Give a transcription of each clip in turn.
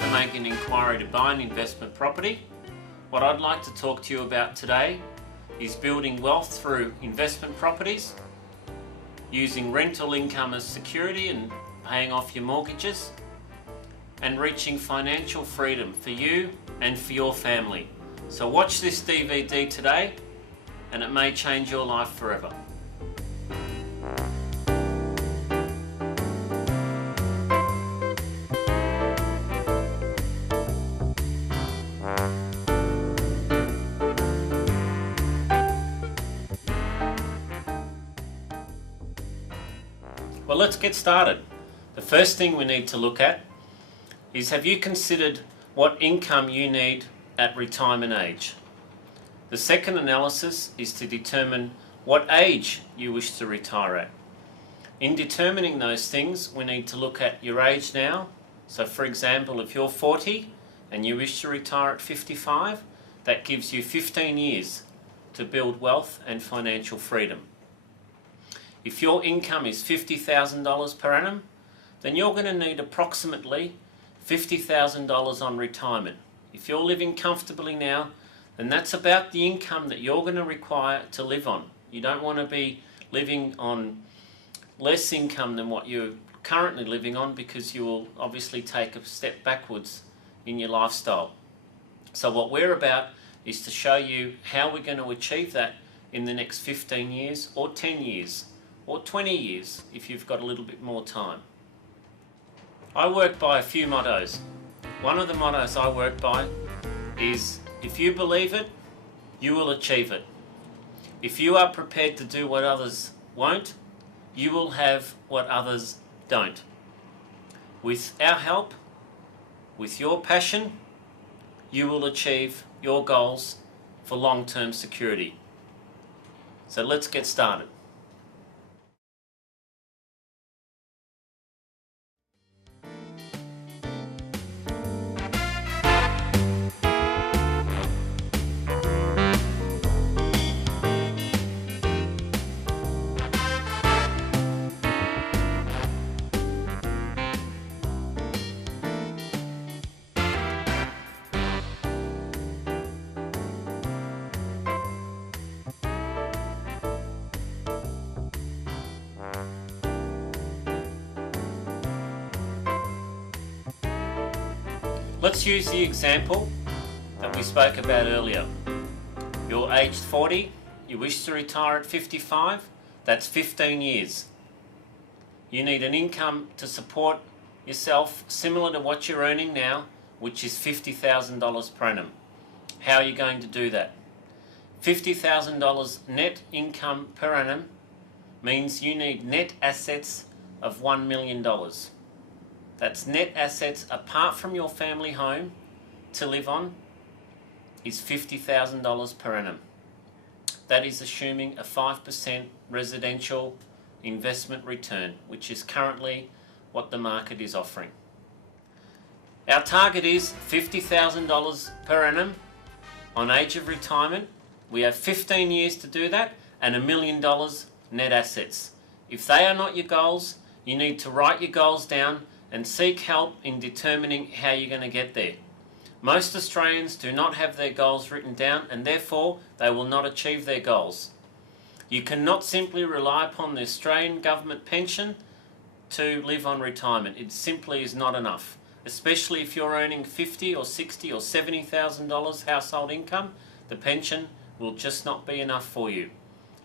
for making an inquiry to buy an investment property. What I'd like to talk to you about today is building wealth through investment properties, using rental income as security and paying off your mortgages, and reaching financial freedom for you and for your family. So watch this DVD today and it may change your life forever. Well, let's get started. The first thing we need to look at is, have you considered what income you need at retirement age? The second analysis is to determine what age you wish to retire at. In determining those things, we need to look at your age now. So for example, if you're 40 and you wish to retire at 55, that gives you 15 years to build wealth and financial freedom. If your income is $50,000 per annum, then you're going to need approximately $50,000 on retirement. If you're living comfortably now, then that's about the income that you're going to require to live on. You don't want to be living on less income than what you're currently living on, because you will obviously take a step backwards in your lifestyle. So what we're about is to show you how we're going to achieve that in the next 15 years or 10 years. Or 20 years if you've got a little bit more time. I work by a few mottos. One of the mottos I work by is, if you believe it, you will achieve it. If you are prepared to do what others won't, you will have what others don't. With our help, with your passion, you will achieve your goals for long-term security. So let's get started. Let's use the example that we spoke about earlier. You're aged 40, you wish to retire at 55, that's 15 years. You need an income to support yourself similar to what you're earning now, which is $50,000 per annum. How are you going to do that? $50,000 net income per annum means you need net assets of $1 million. That's net assets apart from your family home to live on is $50,000 per annum. That is assuming a 5% residential investment return, which is currently what the market is offering. Our target is $50,000 per annum on age of retirement. We have 15 years to do that, and $1 million net assets. If they are not your goals, you need to write your goals down and seek help in determining how you're going to get there. Most Australians do not have their goals written down, and therefore they will not achieve their goals. You cannot simply rely upon the Australian government pension to live on retirement. It simply is not enough, especially if you're earning $50,000 or $60,000 or $70,000 household income. The pension will just not be enough for you.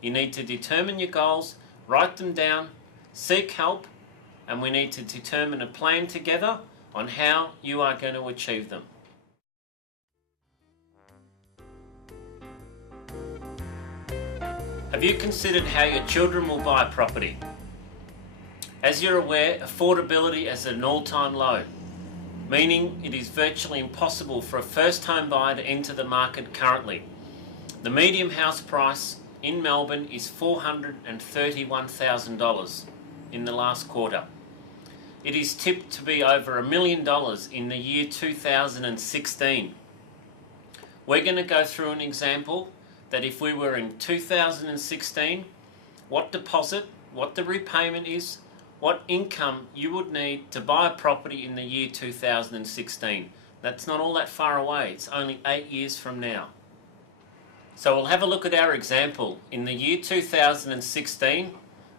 You need to determine your goals, write them down, seek help, and we need to determine a plan together on how you are going to achieve them. Have you considered how your children will buy property? As you're aware, affordability is at an all-time low, meaning it is virtually impossible for a first home buyer to enter the market currently. The median house price in Melbourne is $431,000 in the last quarter. It is tipped to be over $1 million in the year 2016. We're going to go through an example that if we were in 2016, what deposit, what the repayment is, what income you would need to buy a property in the year 2016. That's not all that far away, it's only 8 years from now. So we'll have a look at our example. In the year 2016,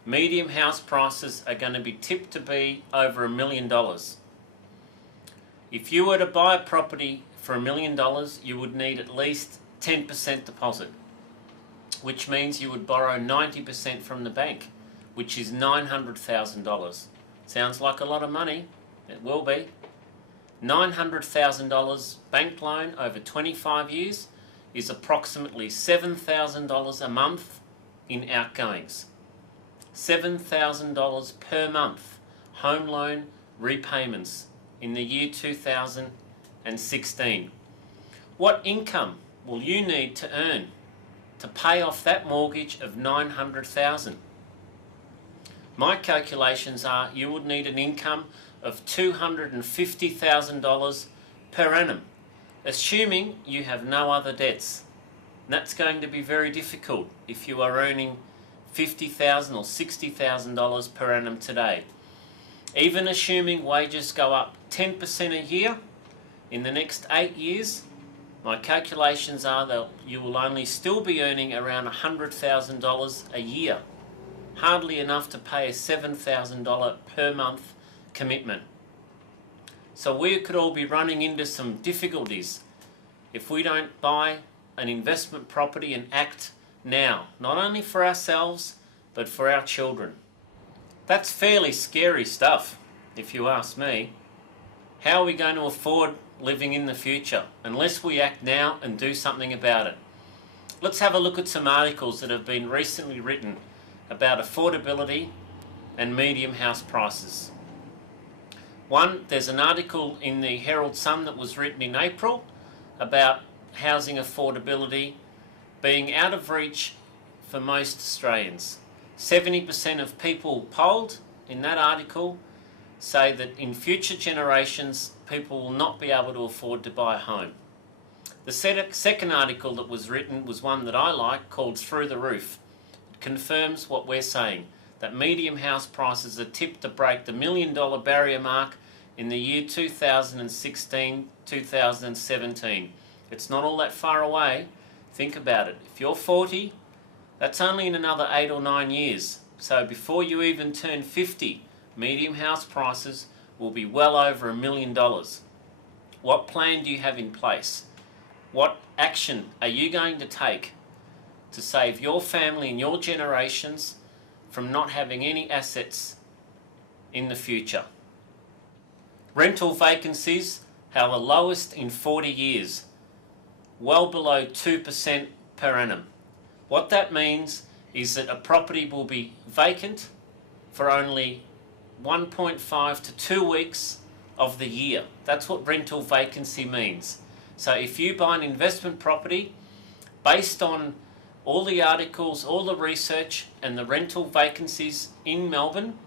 medium house prices are going to be tipped to be over $1 million. If you were to buy a property for $1 million, you would need at least 10% deposit, which means you would borrow 90% from the bank, which is $900,000. Sounds like a lot of money. It will be. $900,000 bank loan over 25 years is approximately $7,000 a month in outgoings. $7,000 per month home loan repayments in the year 2016. What income will you need to earn to pay off that mortgage of $900,000? My calculations are you would need an income of $250,000 per annum, assuming you have no other debts. And that's going to be very difficult if you are earning $50,000 or $60,000 per annum today. Even assuming wages go up 10% a year in the next 8 years, my calculations are that you will only still be earning around $100,000 a year. Hardly enough to pay a $7,000 per month commitment. So we could all be running into some difficulties if we don't buy an investment property and act now, not only for ourselves but for our children. That's fairly scary stuff, if you ask me. How are we going to afford living in the future unless we act now and do something about it? Let's have a look at some articles that have been recently written about affordability and medium house prices. One, there's an article in the Herald Sun that was written in April about housing affordability being out of reach for most Australians. 70% of people polled in that article say that in future generations people will not be able to afford to buy a home. The second article that was written was one that I like, called Through the Roof. It confirms what we're saying, that medium house prices are tipped to break the $1 million barrier mark in the year 2016-2017. It's not all that far away. Think about it. If you're 40, that's only in another 8 or 9 years. So before you even turn 50, medium house prices will be well over $1 million. What plan do you have in place? What action are you going to take to save your family and your generations from not having any assets in the future? Rental vacancies are the lowest in 40 years, well below 2% per annum. What that means is that a property will be vacant for only 1.5 to 2 weeks of the year. That's what rental vacancy means. So if you buy an investment property based on all the articles, all the research and the rental vacancies in Melbourne,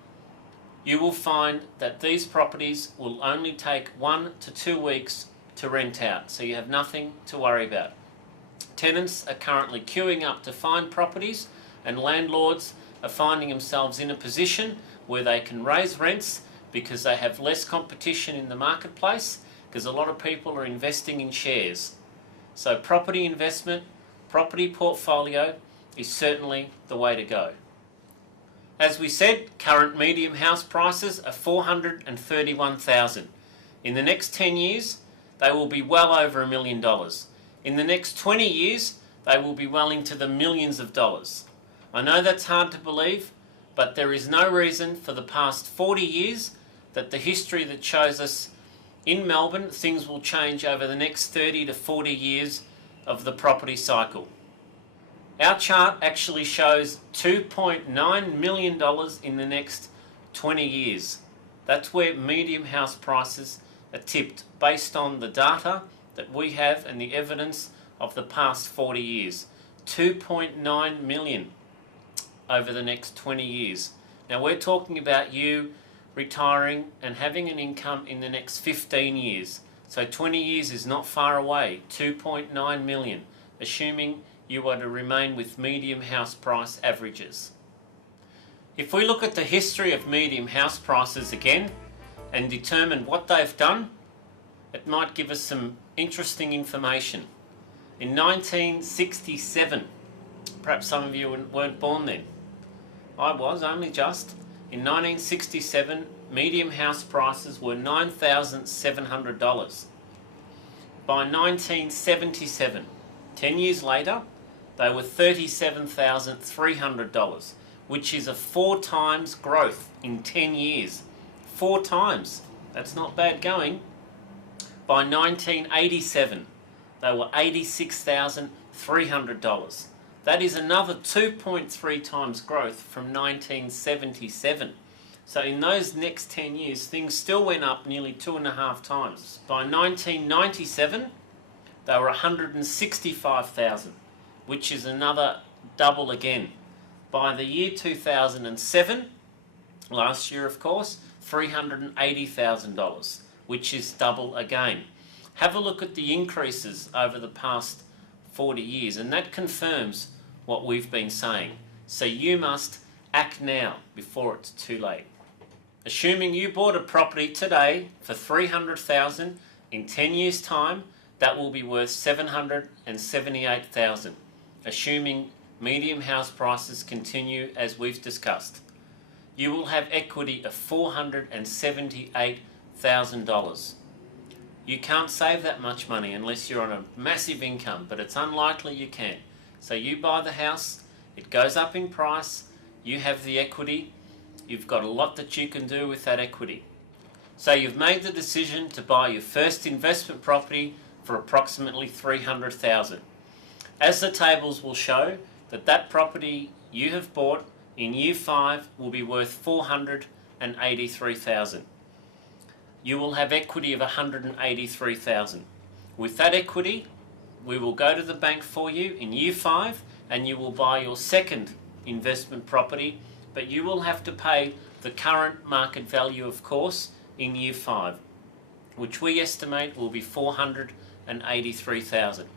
you will find that these properties will only take 1 to 2 weeks to rent out. So you have nothing to worry about. Tenants are currently queuing up to find properties, and landlords are finding themselves in a position where they can raise rents because they have less competition in the marketplace, because a lot of people are investing in shares. So property investment, property portfolio is certainly the way to go. As we said, current medium house prices are $431,000. In the next 10 years, they will be well over $1 million. In the next 20 years, they will be well into the millions of dollars. I know that's hard to believe, but there is no reason for the past 40 years that the history that shows us in Melbourne things will change over the next 30 to 40 years of the property cycle. Our chart actually shows $2.9 million in the next 20 years. That's where medium house prices are tipped based on the data that we have and the evidence of the past 40 years. 2.9 million over the next 20 years. Now we're talking about you retiring and having an income in the next 15 years. So 20 years is not far away. 2.9 million, assuming you are to remain with medium house price averages. If we look at the history of medium house prices again and determine what they've done, it might give us some interesting information. In 1967, perhaps some of you weren't born then. I was, only just. In 1967, medium house prices were $9,700. By 1977, 10 years later, they were $37,300, which is a 4 times growth in 10 years. 4 times. That's not bad going. By 1987, they were $86,300. That is another 2.3 times growth from 1977. So in those next 10 years, things still went up nearly 2.5 times. By 1997, they were $165,000, which is another double again. By the year 2007, last year of course, $380,000, which is double again. Have a look at the increases over the past 40 years, and that confirms what we've been saying. So you must act now before it's too late. Assuming you bought a property today for $300,000, in 10 years' time, that will be worth $778,000, assuming medium house prices continue as we've discussed. You will have equity of $478,000. You can't save that much money unless you're on a massive income, but it's unlikely you can. So you buy the house, it goes up in price, you have the equity, you've got a lot that you can do with that equity. So you've made the decision to buy your first investment property for approximately $300,000. As the tables will show, that property you have bought in year 5 will be worth $483,000. You will have equity of $183,000. With that equity, we will go to the bank for you in year 5 and you will buy your second investment property, but you will have to pay the current market value, of course, in year 5, which we estimate will be $483,000.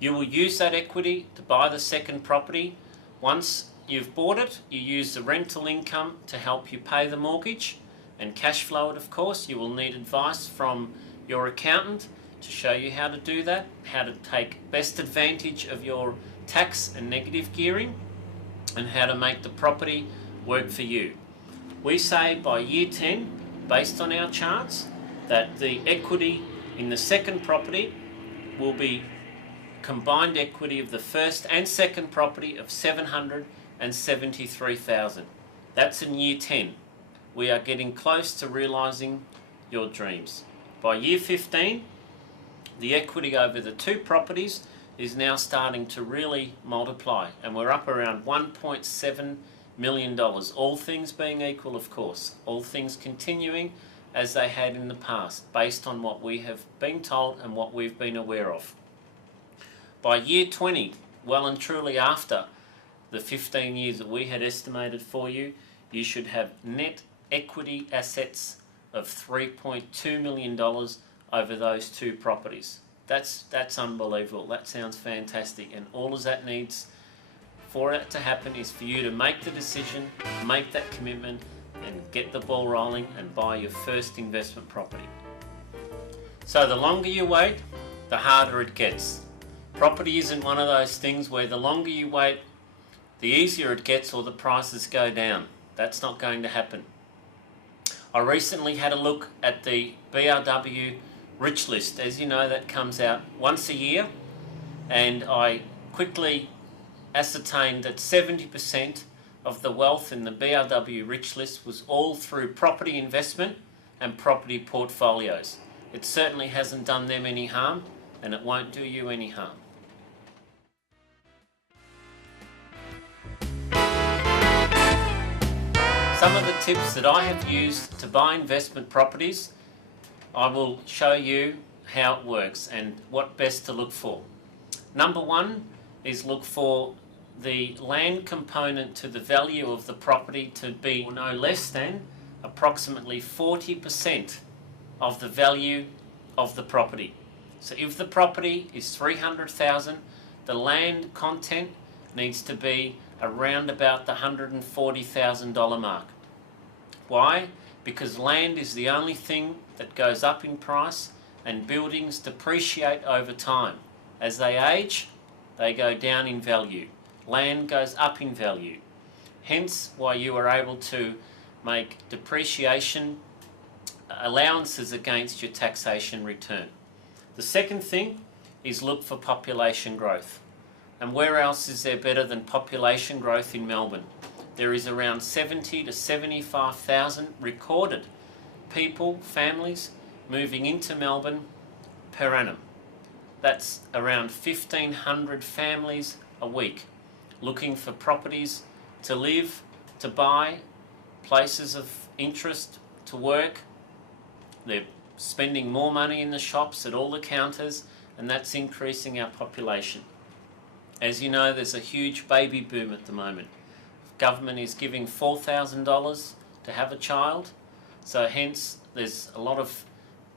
You will use that equity to buy the second property. Once you've bought it, you use the rental income to help you pay the mortgage and cash flow it, of course. You will need advice from your accountant to show you how to do that, how to take best advantage of your tax and negative gearing, and how to make the property work for you. We say by year 10, based on our charts, that the equity in the second property will be combined equity of the first and second property of $773,000. That's in year 10. We are getting close to realising your dreams. By year 15, the equity over the 2 properties is now starting to really multiply, and we're up around $1.7 million, all things being equal, of course, all things continuing as they had in the past, based on what we have been told and what we've been aware of. By year 20, well and truly after the 15 years that we had estimated for you, you should have net equity assets of $3.2 million over those 2 properties. That's unbelievable. That sounds fantastic, and all of that needs for it to happen is for you to make the decision, make that commitment, and get the ball rolling and buy your first investment property. So the longer you wait, the harder it gets. Property isn't one of those things where the longer you wait, the easier it gets or the prices go down. That's not going to happen. I recently had a look at the BRW Rich List. As you know, that comes out once a year, and I quickly ascertained that 70% of the wealth in the BRW Rich List was all through property investment and property portfolios. It certainly hasn't done them any harm, and it won't do you any harm. Some of the tips that I have used to buy investment properties, I will show you how it works and what best to look for. Number 1 is look for the land component to the value of the property to be no less than approximately 40% of the value of the property. So if the property is $300,000, the land content needs to be around about the $140,000 mark. Why? Because land is the only thing that goes up in price, and buildings depreciate over time. As they age, they go down in value. Land goes up in value. Hence why you are able to make depreciation allowances against your taxation return. The second thing is look for population growth. And where else is there better than population growth in Melbourne? There is around 70 to 75,000 recorded people, families, moving into Melbourne per annum. That's around 1,500 families a week looking for properties to live, to buy, places of interest to work. They're spending more money in the shops at all the counters, and that's increasing our population. As you know, there's a huge baby boom at the moment. Government is giving $4,000 to have a child, so hence there's a lot of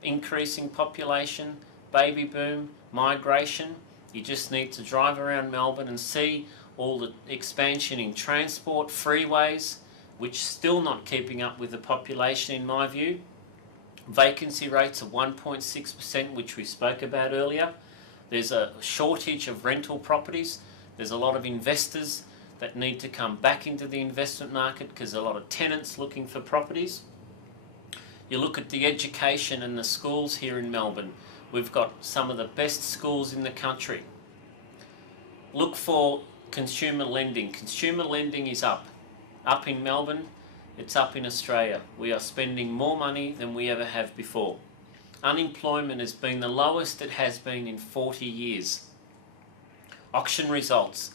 increasing population, baby boom, migration. You just need to drive around Melbourne and see all the expansion in transport, freeways, which still not keeping up with the population in my view. Vacancy rates of 1.6%, which we spoke about earlier. There's a shortage of rental properties. There's a lot of investors that need to come back into the investment market because a lot of tenants looking for properties. You look at the education and the schools here in Melbourne. We've got some of the best schools in the country. Look for consumer lending. Consumer lending is up in Melbourne. It's up in Australia. We are spending more money than we ever have before. Unemployment has been the lowest it has been in 40 years. Auction results.